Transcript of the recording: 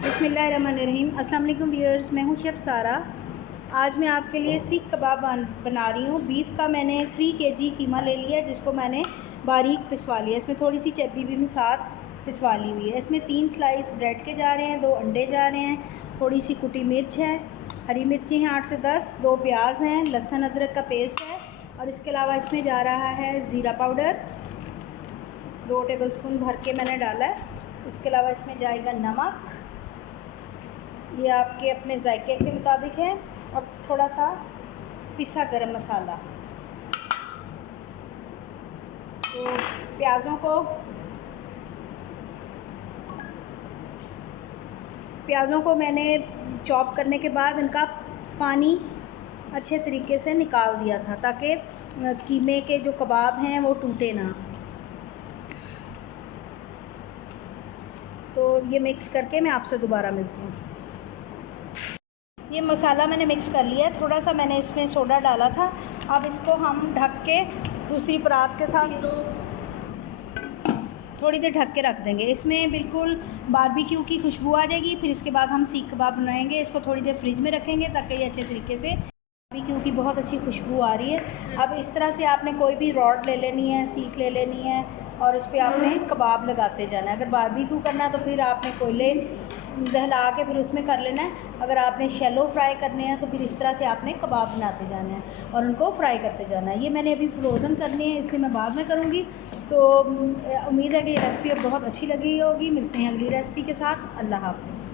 बिस्मिल्लाहिर्रहमानिर्रहीम। अस्सलाम वालेकुम व्यूअर्स, मैं हूँ शेफ़ सारा। आज मैं आपके लिए सीख कबाब बना रही हूँ। बीफ का मैंने 3 kg कीमा ले लिया, जिसको मैंने बारीक पिसवा लिया। इसमें थोड़ी सी चर्बी भी साथ पिसवा ली हुई है। इसमें 3 स्लाइस ब्रेड के जा रहे हैं, 2 अंडे जा रहे हैं, थोड़ी सी कुटी मिर्च है, हरी मिर्ची हैं 8 से 10, 2 प्याज हैं, लहसुन अदरक का पेस्ट है, और इसके अलावा इसमें जा रहा है ज़ीरा पाउडर 2 टेबलस्पून भर के मैंने डाला है। इसके अलावा इसमें जाएगा नमक, ये आपके अपने जायके के मुताबिक है, और थोड़ा सा पिसा गरम मसाला। तो प्याज़ों को मैंने चॉप करने के बाद इनका पानी अच्छे तरीके से निकाल दिया था, ताकि कीमे के जो कबाब हैं वो टूटे ना। तो ये मिक्स करके मैं आपसे दोबारा मिलती हूँ। ये मसाला मैंने मिक्स कर लिया है, थोड़ा सा मैंने इसमें सोडा डाला था। अब इसको हम ढक के दूसरी परात के साथ थोड़ी देर ढक के रख देंगे। इसमें बिल्कुल बारबेक्यू की खुशबू आ जाएगी। फिर इसके बाद हम सीख कबाब बनाएंगे। इसको थोड़ी देर फ्रिज में रखेंगे ताकि ये अच्छे तरीके से बारबेक्यू की बहुत अच्छी खुशबू आ रही है। अब इस तरह से आपने कोई भी रॉड ले लेनी है, सीख ले लेनी है, और उस पर आपने कबाब लगाते जाना है। अगर बारबेक्यू करना है तो फिर आपने कोयले दहला के फिर उसमें कर लेना है। अगर आपने शैलो फ्राई करने हैं तो फिर इस तरह से आपने कबाब बनाते जाना है और उनको फ्राई करते जाना है। ये मैंने अभी फ्रोज़न करने हैं, इसलिए मैं बाद में करूँगी। तो उम्मीद है कि ये रेसिपी अब बहुत अच्छी लगी होगी। मिलते हैं अगली रेसिपी के साथ। अल्लाह हाफ़िज़।